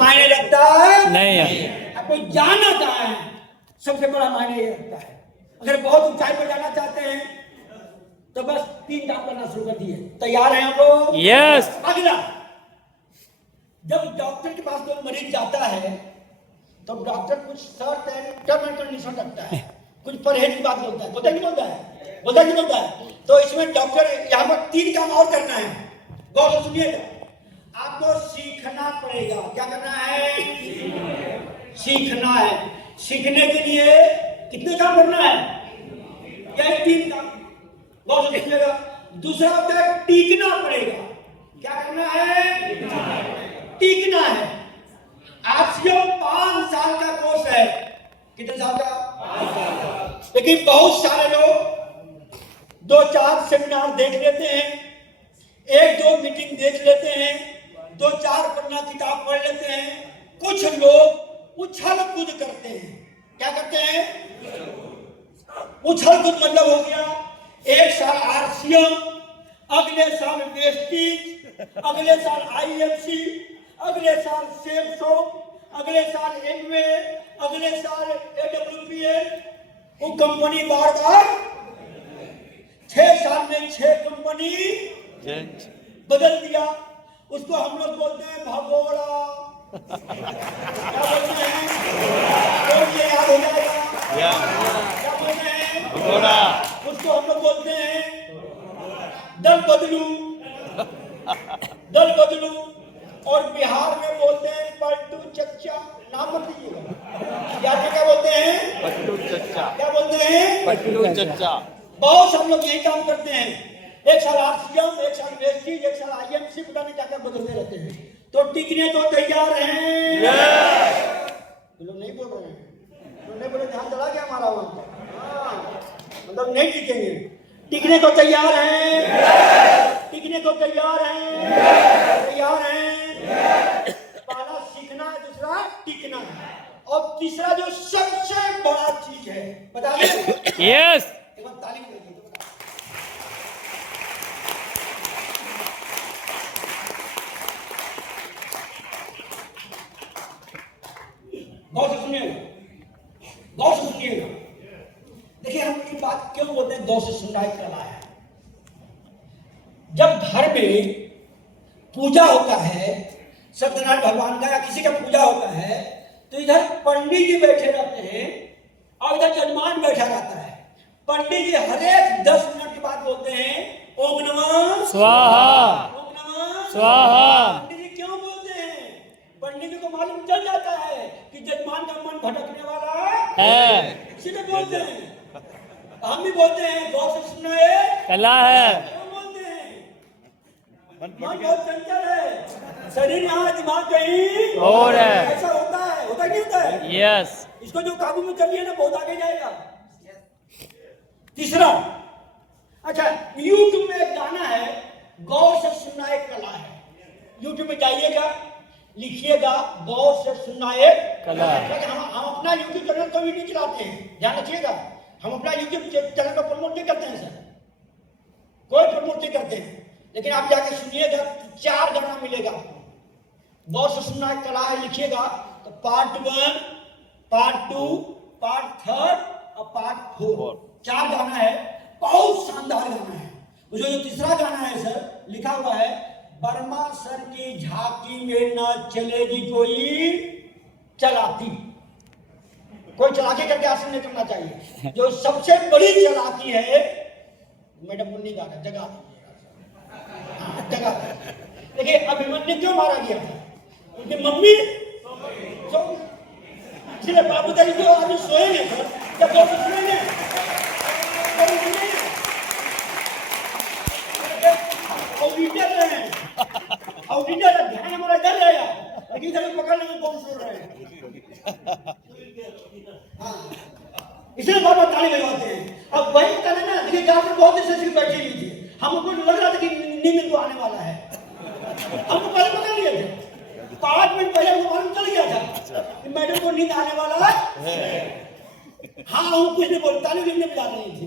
मायने रखता है नहीं है। आपको जाना कहाँ है, सबसे बड़ा मायने ये रखता है। अगर बहुत ऊंचाई पर जाना चाहते हैं तो बस 3 काम करना शुरू कर दिए। तैयार हैं आप लोग? यस। अगला, जब डॉक्टर के पास कोई मरीज जाता है तो डॉक्टर कुछ शर्त एंड टर्म एंड कंडीशन रखता है, कुछ परहेज की बात बोलता है, बोलता नहीं बोलता है। तो इसमें डॉक्टर यहाँ पर 3 काम और करना है, गौर से सुनिएगा। आपको सीखना पड़ेगा। क्या करना है? सीखना है। सीखने के लिए कितने काम करना है? यही 3 काम, गौर से सुनिएगा। दूसरा होता है टीकना पड़ेगा। क्या करना है? टीकना है। आक्सियम 5 साल का कोर्स है। कितने साल का? 5 साल का। लेकिन बहुत सारे लोग 2-4 सेमिनार देख लेते हैं, 1-2 मीटिंग देख लेते हैं, 2-4 पन्ना किताब पढ़ लेते हैं। कुछ लोग उछल कूद करते हैं। क्या करते हैं? उछल कूद मतलब हो गया 1 साल आरसीएम, अगले साल वेस्टीज, अगले साल आईएमसी, अगले साल सेमसो, अगले साल एमवे, अगले साल एडब्ल्यूपीएल। वो कंपनी बार बार 6 साल में 6 कंपनी बदल दिया। उसको हम लोग बोलते हैं भगोड़ा। क्या बोलते हैं? तो ये याद हो जाएगा। क्या बोलते हैं? भगोड़ा। उसको हम लोग बोलते हैं दल बदलू, दल बदलू। और बिहार में बोलते हैं पलटू चच्चा। नाम मत लीजिएगा। बिहार में क्या बोलते हैं? पलटू चच्चा। क्या बोलते हैं? पलटू चच्चा। बहुत हम लोग यही काम करते हैं। 1 साल आरसीएम, 1 साल वेस्टीज, 1 साल आईएमसी, पता नहीं क्या क्या बदलते रहते हैं। तो टिकने तो तैयार हैं? तो लोग नहीं बोल रहे हैं, तो नहीं बोले, ध्यान चला गया हमारा वहां। मतलब नहीं टिकेंगे। टिकने को तैयार हैं? टिकने को तैयार हैं? तैयार हैं? पहला सीखना है, दूसरा टिकना है, और तीसरा जो सबसे बड़ा चीज है, बता दें? यस। एक बार ताली बजाइए। गौर से सुनिएगा, गौर से सुनिएगा। देखिए, हम ये बात क्यों बोलते हैं गौर से सुनना एक कला है। जब घर में पूजा होता है, सत्यनारायण भगवान का या किसी का पूजा होता है, तो इधर पंडित जी बैठे रहते हैं और इधर जजमान बैठा रहता है। पंडित जी हर एक 10 मिनट के बाद बोलते हैं ओम नमः स्वाहा, ओम नमः स्वाहा। पंडित जी क्यों बोलते हैं? पंडित जी को मालूम चल जाता है कि जजमान का मन भटकने वाला है, इसीलिए बोलते हैं। हम भी बोलते हैं गौर से सुनना है कला है। क्यों बोलते हैं? मन बहुत चंचल है, शरीर यहाँ, दिमाग कहीं और है। ऐसा होता है, होता नहीं होता है? यस। इसको जो काबू में कर लिया ना, बहुत आगे जाएगा। तीसरा, अच्छा, यूट्यूब में एक गाना है, गौर से सुनना एक कला है। यूट्यूब में जाइएगा, लिखिएगा गौर से सुनना एक कला है। हम अपना यूट्यूब चैनल कभी नहीं चलाते हैं, ध्यान रखिएगा। हम अपना यूट्यूब चैनल को प्रमोट नहीं करते हैं सर, कोई प्रमोट नहीं करते हैं। लेकिन आप जाके सुनिएगा, 4 गाना मिलेगा आपको। गौर से सुनना एक कला है लिखिएगा तो पार्ट 1, पार्ट 2, पार्ट 3 और पार्ट 4, 4 गाना है। बहुत शानदार गाना है। जो तीसरा गाना है सर, लिखा हुआ है बर्मा सर की झांकी में न चलेगी कोई चलाकी। कोई चलाकी करके आसन नहीं करना चाहिए। जो सबसे बड़ी चलाकी है, मैडम मुन्नी गा रहा, जगह जगह। देखिए, अभिमन्यु क्यों मारा गया था? उनकी मम्मी इसलिए बाबू दादी जो आदमी सोएंगे सर, जब वो सोएंगे ऑडिटर ध्यान हमारा इधर रहेगा, लेकिन इधर पकड़ लेंगे कौन सो रहे हैं। हाँ, इसलिए बाबा ताली बजवाते हैं। अब वही ताली ना, देखिए जहाँ पर बहुत देर से बैठी हुई थी, हमको लग रहा था कि नींद को आने वाला है। हमको पहले पकड़ लिए थे, 5 मिनट पहले हमको मालूम चल गया था कि मैडम को नींद आने वाला है। हाँ, हम कुछ नहीं बोल, ताली नहीं बजा रही थी,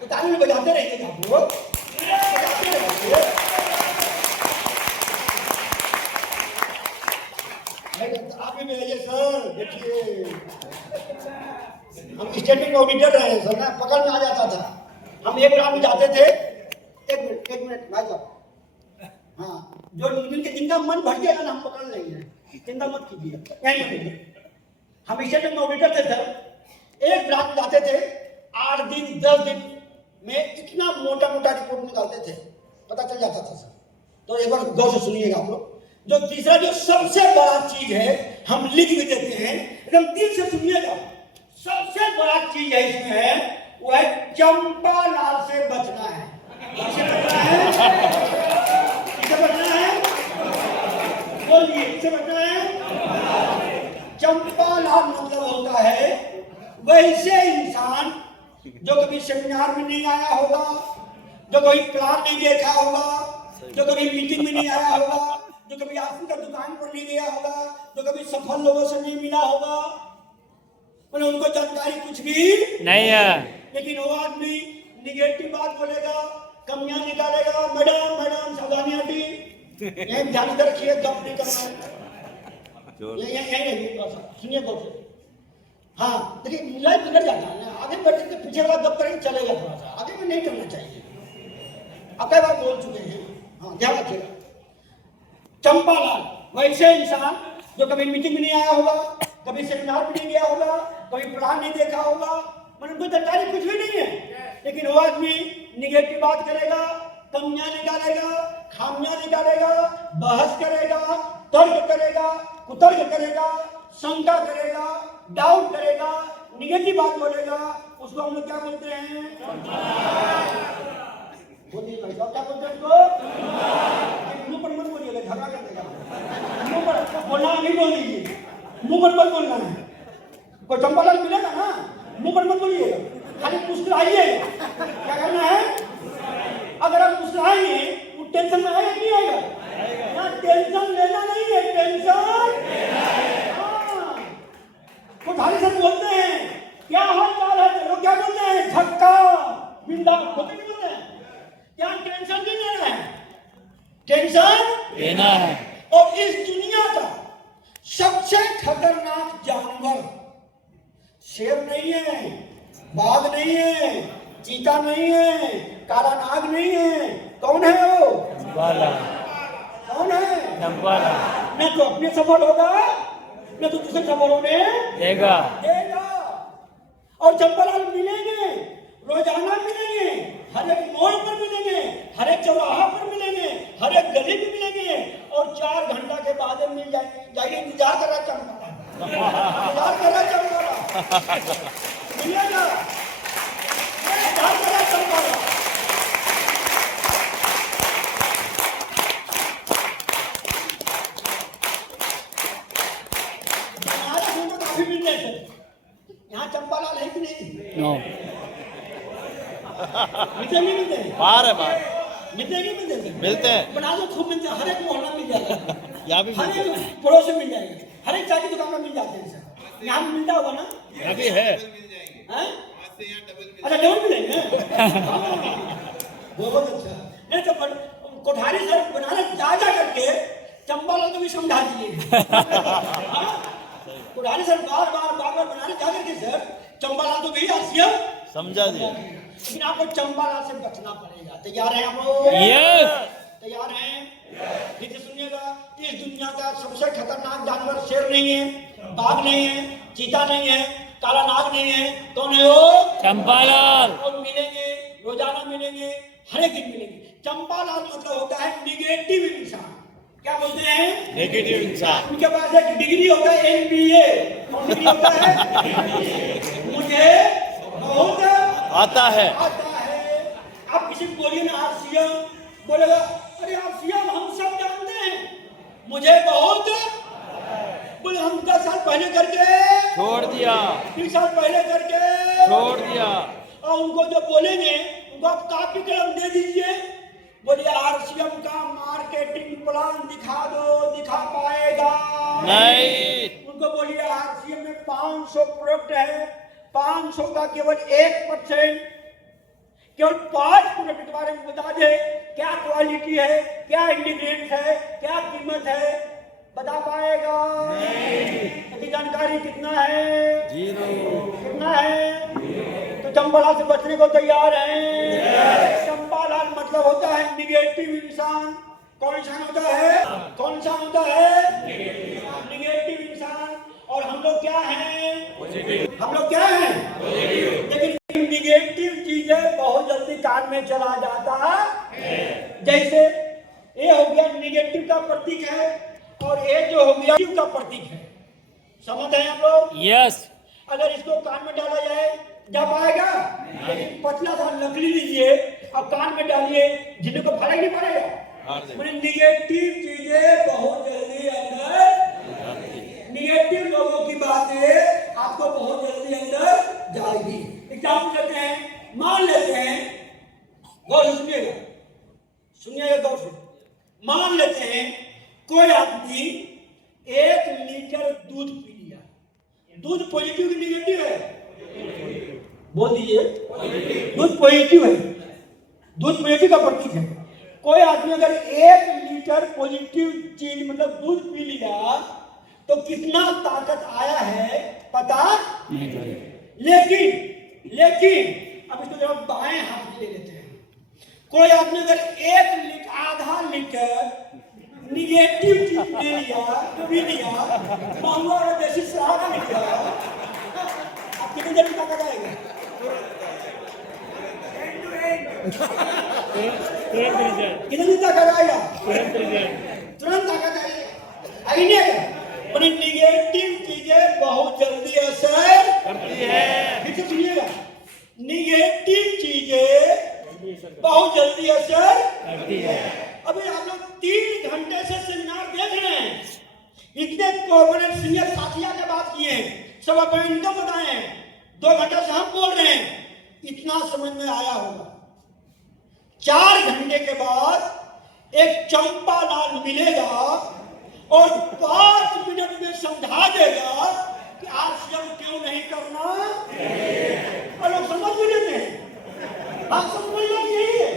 तो ताली बजाते रहिएगा आप लोग, बजाते रहिए। आप भी भेजिए सर, देखिए हम स्टेटिंग ऑडिटर रहे सर ना, पकड़ में आ जाता था। हम एक रात में जाते थे, एक मिनट भाई साहब, हाँ, जो जिनका मन भर गया ना हम पकड़ लेंगे, चिंता मत कीजिए। नहीं, हम स्टेटिंग ऑडिटर थे सर, एक रात में जाते थे, 8 दिन 10 दिन में इतना मोटा मोटा रिपोर्ट निकालते थे, पता चल जाता था सर। तो एक बार गौर से सुनिएगा आप लोग। जो तीसरा जो सबसे बड़ा चीज है, हम लिख भी देते हैं, एकदम दिल से सुनिएगा। सबसे बड़ा चीज है इसमें, वो है चंपा लाल से बचना है। किससे बचना है? किससे बचना है? बोलिए, किससे बचना है? चंपा लाल मतलब होता है वैसे इंसान जो कभी सेमिनार में नहीं आया होगा, जो कभी प्लान नहीं देखा होगा, जो कभी मीटिंग में नहीं आया होगा, जो कभी आदमी का दुकान पर नहीं गया होगा, जो कभी सफल लोगों से नहीं मिला होगा, मतलब उनको जानकारी कुछ भी नहीं है। लेकिन वो आदमी निगेटिव बात बोलेगा, कमियां निकालेगा, मैडम मैडम सावधानी हटी, यही ध्यान रखिए, गप नहीं करना। यही सुनिए गौर से। हाँ, देखिए लाइफ बिगड़ जाता है ना, आगे बढ़ते के पीछे वाला गप करेंगे चलेगा, थोड़ा सा आगे में नहीं करना चाहिए। अब कई बार बोल चुके हैं, हाँ ध्यान रखिएगा। चंपालाल वैसे इंसान जो कभी मीटिंग में नहीं आया होगा, कभी सेमिनार में नहीं गया होगा, कभी प्लान नहीं देखा होगा, मतलब कोई जानकारी कुछ भी नहीं है, लेकिन वो आदमी निगेटिव बात करेगा, कमियां निकालेगा, खामियां निकालेगा, बहस करेगा, तर्क करेगा, कुतर्क करेगा, शंका करेगा, डाउट करेगा, निगेटिव बात बोलेगा, उसको हम लोग क्या बोलते हैं? बोलिए भाई साहब, क्या बोलते हैं उसको? मुंह पर मत बोलिएगा, झगड़ा कर देगा। मुंह पर बोलना नहीं, बोल दीजिए, मुंह पर मत बोलना है। कोई चंपालाल मिलेगा ना, मुंह पर मत बोलिएगा, खाली मुस्कुराइएगा। क्या करना है? अगर आप मुस्कुराएंगे, वो टेंशन में आएगा नहीं आएगा? ना टेंशन लेना नहीं है, टेंशन कोठारी सर बोलते हैं, क्या हाल चाल है? लोग क्या बोलते हैं? झक्का बिंदा होते नहीं बोलते हैं? क्या टेंशन नहीं लेना है, टेंशन लेना है। और इस दुनिया का सबसे खतरनाक जानवर शेर नहीं है, बाघ नहीं है, चीता नहीं है, काला नाग नहीं है। कौन है वो? चंपालाल। कौन है? चंपालाल। न तो अपने सफल होगा, न तो दूसरे सफल होने देगा। और चंपालाल मिलेंगे, रोजाना मिलेंगे, हर एक मोड़ पर मिलेंगे, हर एक चौराहा पर मिलेंगे, हर एक गली में मिलेंगे, और 4 घंटा के बाद मिल जाएंगे। इंतजार कर रहा चंपालाल, इंतजार कर रहा चंपालाल, मिलेगा, इंतजार कर रहा चंपालाल। काफी मिल जाए सर, यहाँ चंपालाल है कि नहीं? नो। मिलते नहीं मिलते? बाहर है, बाहर मिलते नहीं मिलते? मिलते हैं। बना दो, खूब मिलते हैं, हर एक मोहल्ला मिल जाएगा, यहाँ भी हर मिलते हैं। एक पड़ोस में मिल जाएगा, हर एक चाय की दुकान में मिल जाते हैं सर। यहाँ भी मिलता होगा ना? यहाँ भी है। हैं? अच्छा, डबल मिलेंगे? बहुत अच्छा। नहीं तो कोठारी सर बनारस जा करके चंपालाल को भी समझा दिए। कोठारी सर बार बार बनारस जा करके सर चंपालाल को भी आसियम समझा दिया। लेकिन आपको चंपालाल से बचना पड़ेगा। तैयार हैं आप लोग? यस। तैयार हैं? फिर से सुनिएगा, इस दुनिया का सबसे खतरनाक जानवर शेर नहीं है, बाघ नहीं है, चीता नहीं है, काला नाग नहीं है। कौन है वो? चंपालाल। और मिलेंगे, रोजाना मिलेंगे, हर एक दिन मिलेंगे। चंपालाल मतलब होता है निगेटिव इंसान। क्या बोलते हैं? नेगेटिव इंसान। उनके पास एक डिग्री होता है MBA। कौन डिग्री होता है? मुझे बहुत आता है। आता है। आप किसी को बोलिए ना RCM, बोलेगा अरे RCM हम सब जानते हैं, मुझे बहुत, बोले हम 10 साल पहले करके छोड़ दिया, 20 साल पहले करके छोड़ दिया। और उनको जो बोलेंगे उनको आप कापी कलम दे दीजिए, बोलिए RCM का मार्केटिंग प्लान दिखा दो, दिखा पाएगा नहीं। उनको बोलिए RCM में 500 प्रोडक्ट है, 500 का केवल 1%, केवल 5 प्रोडक्ट के बारे में बता दे, क्या क्वालिटी है, क्या इंग्रेडिएंट्स है, क्या कीमत है, बता पाएगा? इसकी जानकारी कितना है? 0 कितना है? तो चंपालाल से बचने को तैयार हैं? चंपालाल मतलब होता है निगेटिव इंसान। कौन इंसान होता है? कौन इंसान होता है? निगेटिव इंसान। और हम लोग क्या हैं? हम लोग क्या हैं? लेकिन निगेटिव चीजें बहुत जल्दी कान में चला जाता है। जैसे ये हो गया निगेटिव का प्रतीक है और ये जो हो गया पॉजिटिव का प्रतीक है। समझ रहे हैं आप लोग? यस अगर इसको कान में डाला जाए जा पाएगा? लेकिन पतला सा लकड़ी लीजिए और कान में डालिए, जिन्हें को फर्क नहीं पड़ेगा। निगेटिव चीजें बहुत जल्दी अंदर, निगेटिव लोगों की बातें आपको बहुत जल्दी अंदर जाएगी। एग्जाम्पल लेते हैं, मान लेते हैं, गौर से सुनिएगा, सुनिएगा गौर से। मान लेते हैं कोई आदमी 1 लीटर दूध पी लिया। दूध पॉजिटिव की निगेटिव है? बोल दीजिए। दूध पॉजिटिव है, दूध पॉजिटिव का प्रतीक है। कोई आदमी अगर 1 लीटर पॉजिटिव चीज मतलब दूध पी लिया तो कितना ताकत आया है पता नहीं। लेकिन अब इसको जरा बाएं हाथ ले लेते हैं। कोई आदमी अगर 1 लीटर आधा लीटर निगेटिव चीज ले लिया, पी लिया, महुआ और देसी शराब पी लिया, अब कितनी देर में ताकत आएगा? कितनी ताकत आएगा? तुरंत ताकत आएगा। आई नहीं आएगा? निगेटिव चीजें बहुत जल्दी असर करती है। फिर से सुनिएगा, निगेटिव चीजें बहुत जल्दी असर करती है। अभी आप लोग 3 घंटे से सेमिनार देख रहे हैं, इतने कॉर्पोरेट सीनियर साथी आके बात किए हैं, सब अपने इनकम बताए हैं, 2 घंटे से हम बोल रहे हैं, इतना समझ में आया होगा। 4 घंटे के बाद एक चंपालाल मिलेगा और 5 मिनट में समझा देगा कि आरसीएम क्यों नहीं करना। और लोग समझ भी लेते हैं, बात समझ में यही है।